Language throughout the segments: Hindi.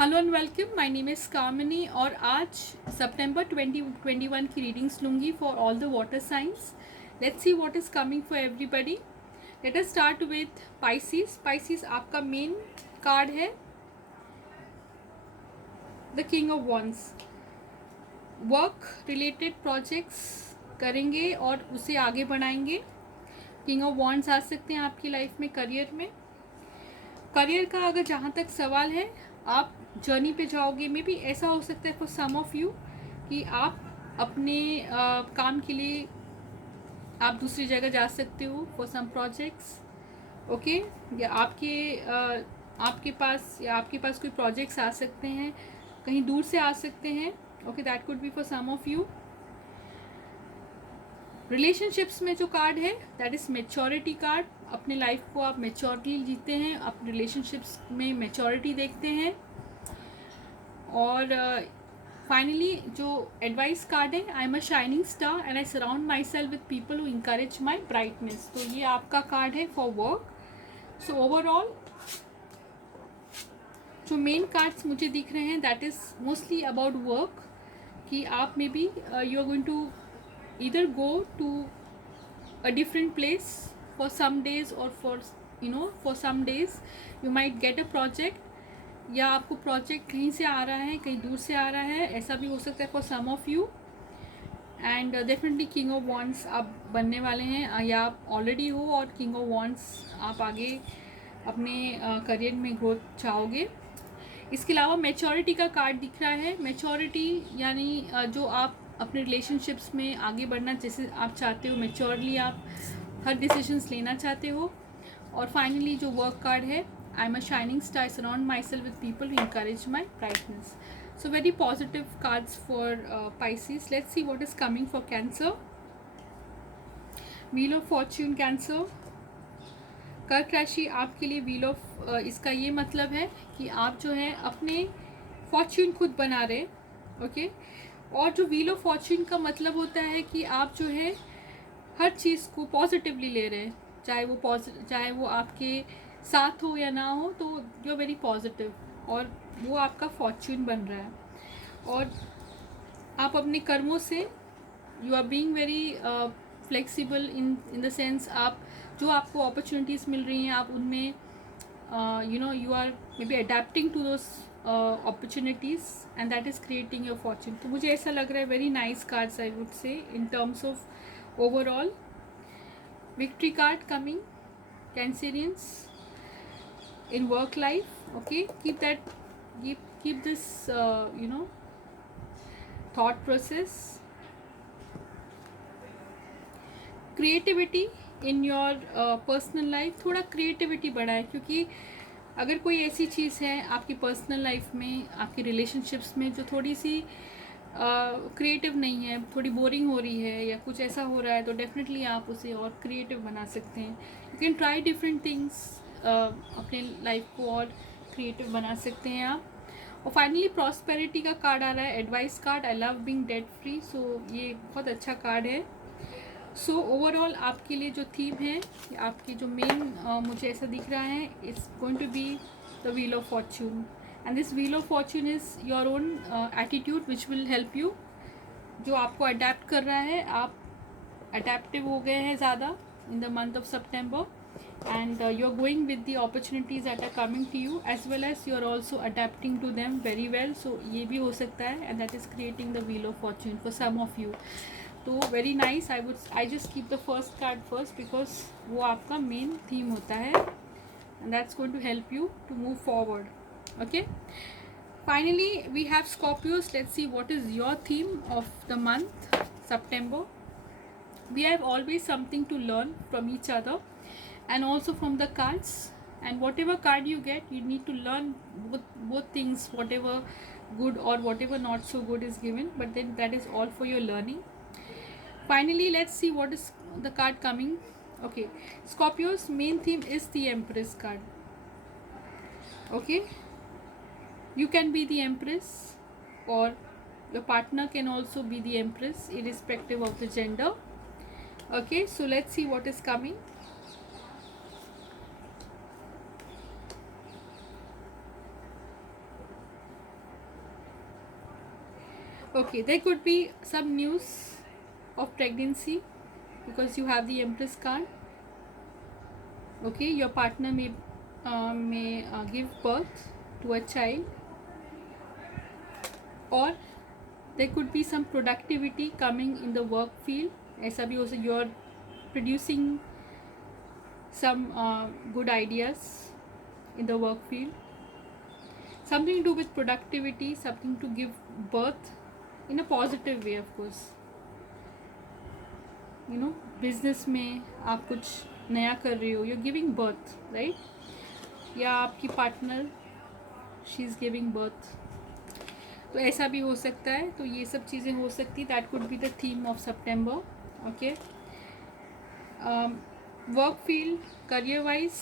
Hello and welcome, my name is Kamini और आज सितंबर 2021 की रीडिंग्स लूँगी for all the water signs. Let's see what is coming for everybody. Let us start with Pisces. Pisces आपका मेन कार्ड है the King of Wands. Work related projects करेंगे और उसे आगे बढ़ाएंगे। किंग ऑफ वॉन्ड्स आ सकते हैं आपकी लाइफ में करियर में। करियर का अगर जहाँ तक सवाल है, आप जर्नी पे जाओगे। मे बी ऐसा हो सकता है फॉर सम ऑफ यू कि आप अपने काम के लिए आप दूसरी जगह जा सकते हो फॉर सम प्रोजेक्ट्स। ओके, या आपके पास कोई प्रोजेक्ट्स आ सकते हैं, कहीं दूर से आ सकते हैं। Okay, that could be for some of you. Relationships में जो कार्ड है दैट इज़ मेच्योरिटी कार्ड। अपने लाइफ को आप मेच्योरली जीते हैं, अपने रिलेशनशिप्स में मेच्योरिटी देखते हैं। और फाइनली जो एडवाइस कार्ड है, I am a shining star and I surround my self with people who encourage my brightness. तो ये आपका कार्ड है फॉर वर्क। सो ओवरऑल जो मेन कार्ड्स मुझे दिख रहे हैं that is mostly about work, कि आप maybe you are going to either go to a different place for some days, or for some days you might get a project, या आपको प्रोजेक्ट कहीं से आ रहा है, कहीं दूर से आ रहा है, ऐसा भी हो सकता है for some of you. And definitely king of wands आप बनने वाले हैं, या आप ऑलरेडी हो और किंग ऑफ वॉन्ड्स आप आगे अपने करियर में ग्रोथ चाहोगे। इसके अलावा मैच्योरिटी का कार्ड दिख रहा है। मैच्योरिटी यानी जो आप अपने रिलेशनशिप्स में आगे बढ़ना जैसे आप चाहते हो, मैच्योरली आप हर डिसीजंस लेना चाहते हो। और फाइनली जो वर्क कार्ड है, I am a shining star, surround my self with people who encourage my brightness. So very positive cards for Pisces. Let's see what is coming for cancer. Wheel of Fortune cancer. कर्क राशि आपके लिए व्हील ऑफ इसका ये मतलब है कि आप जो है अपने फॉर्च्यून खुद बना रहे। ओके, और जो व्हील ऑफ फॉर्च्यून का मतलब होता है कि आप जो है हर चीज़ को पॉजिटिवली ले रहे हैं, चाहे वो आपके साथ हो या ना हो, तो यू आर वेरी पॉजिटिव और वो आपका फॉर्च्यून बन रहा है। और आप अपने कर्मों से you are being very flexible in the sense, आप जो आपको अपॉर्चुनिटीज़ मिल रही हैं आप उनमें you are maybe adapting to those opportunities and that is creating your fortune. तो मुझे ऐसा लग रहा है very nice cards I would say in terms of overall. Victory card coming Cancerians in work life. Okay, keep this thought process। Creativity in your personal life, थोड़ा क्रिएटिविटी बढ़ाए, क्योंकि अगर कोई ऐसी चीज़ है आपकी पर्सनल लाइफ में, आपकी रिलेशनशिप्स में जो थोड़ी सी क्रिएटिव नहीं है, थोड़ी बोरिंग हो रही है या कुछ ऐसा हो रहा है, तो डेफिनेटली आप उसे और क्रिएटिव बना सकते हैं। You can try different things, अपने लाइफ को और क्रिएटिव बना सकते हैं आप। और फाइनली प्रॉस्पेरिटी का कार्ड आ रहा है, advice card. I love being debt free. So ये बहुत अच्छा कार्ड है। सो ओवरऑल आपके लिए जो थीम है, आपकी जो मेन मुझे ऐसा दिख रहा है, it's going to be the wheel of fortune and this wheel of fortune is your own attitude which will help you. जो आपको अडेप्ट कर रहा है, आप अडेप्टिव हो गए हैं ज़्यादा in the month of September, and you are going with the opportunities that are coming to you, as well as you are also adapting to them very well. So ये भी हो सकता है, and that is creating the wheel of fortune for some of you. तो very nice. I just keep the first card first because वो आपका मेन थीम होता है and that's going to help you to move forward. Okay, finally we have Scorpios. Let's see what is your theme of the month September. We have always something to learn from each other and also from the cards, and whatever card you get, you need to learn both things, whatever good or whatever not so good is given, but then that is all for your learning. Finally, let's see what is the card coming. Okay, Scorpio's main theme is the Empress card. Okay, you can be the Empress, or your partner can also be the Empress, irrespective of the gender. Okay, so let's see what is coming. Okay, there could be some news of pregnancy because you have the Empress card. Okay, your partner may give birth to a child, or there could be some productivity coming in the work field. ऐसा भी हो सकता, you are producing some good ideas in the work field. Something to do with productivity, something to give birth in a positive way, of course. You know, business में आप कुछ नया कर रहे हो, you're giving birth, right? या आपकी partner she is giving birth, तो ऐसा भी हो सकता है. तो ये सब चीज़ें हो सकती, that could be the theme of September. Okay, work field, career wise,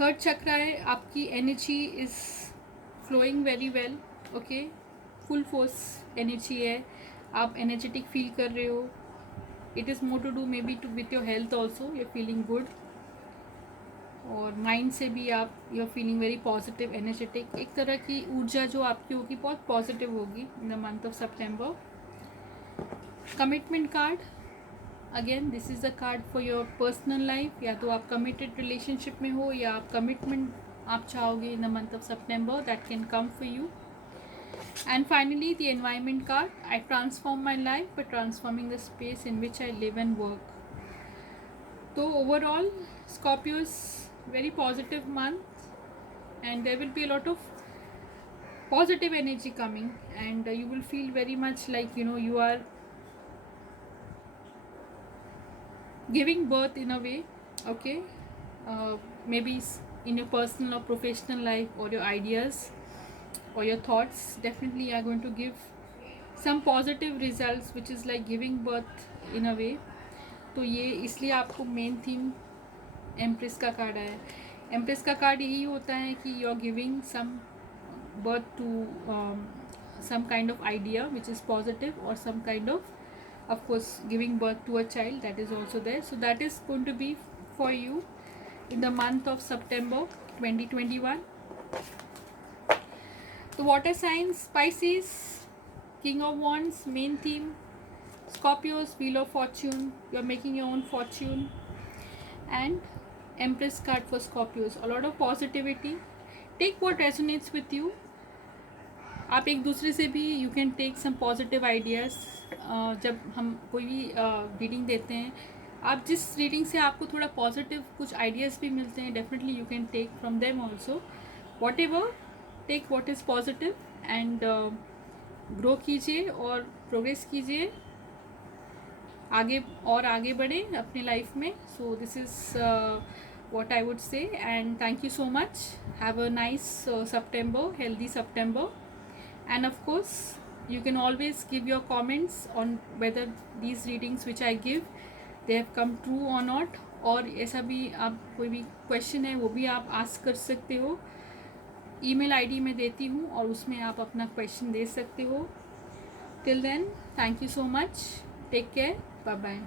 third chakra है, आपकी energy is flowing very well. Okay, full force energy है, आप एनर्जेटिक फील कर रहे हो. It is more to do maybe to with your health also, you are feeling good. और माइंड से भी आप you are feeling very positive, energetic. एक तरह की ऊर्जा जो आपकी होगी बहुत पॉजिटिव होगी in the month of September. Commitment card, again this is the card for your personal life. या तो आप कमिटेड रिलेशनशिप में हो या आप कमिटमेंट आप चाहोगे in the month of September, that can come for you. And finally, the environment card. I transform my life by transforming the space in which I live and work. So overall, Scorpios, very positive month, and there will be a lot of positive energy coming, and you will feel very much like, you know, you are giving birth in a way. Okay, maybe in your personal or professional life, or your ideas or your thoughts definitely are going to give some positive results, which is like giving birth in a way. तो ये इसलिए आपको मेन थीम एम्प्रेस का कार्ड आया. एम्प्रेस का कार्ड यही होता है कि you are giving some birth to some kind of idea which is positive, or some kind of course giving birth to a child, that is also there. So that is going to be for you in the month of September 2021. The water signs, Pisces, King of Wands, main theme. Scorpios, Wheel of Fortune, you are making your own fortune. And Empress card for Scorpios, a lot of positivity. Take what resonates with you. आप एक दूसरे से भी you can take some positive ideas. जब हम कोई भी रीडिंग देते हैं, आप जिस रीडिंग से आपको थोड़ा पॉजिटिव कुछ आइडियाज़ भी मिलते हैं, definitely you can take from them also. Whatever, take what is positive and grow कीजिए और प्रोग्रेस कीजिए, आगे और आगे बढ़े अपनी लाइफ में. So this is what I would say, and thank you so much. Have a nice September, healthy September. And of course, you can always give your comments on whether these readings which I give, they have come true or not. और ऐसा भी आप कोई भी क्वेश्चन है वो भी आप आस्क कर सकते हो. ईमेल आईडी मैं देती हूँ और उसमें आप अपना क्वेश्चन दे सकते हो. Till then, thank you so much. Take care. Bye bye.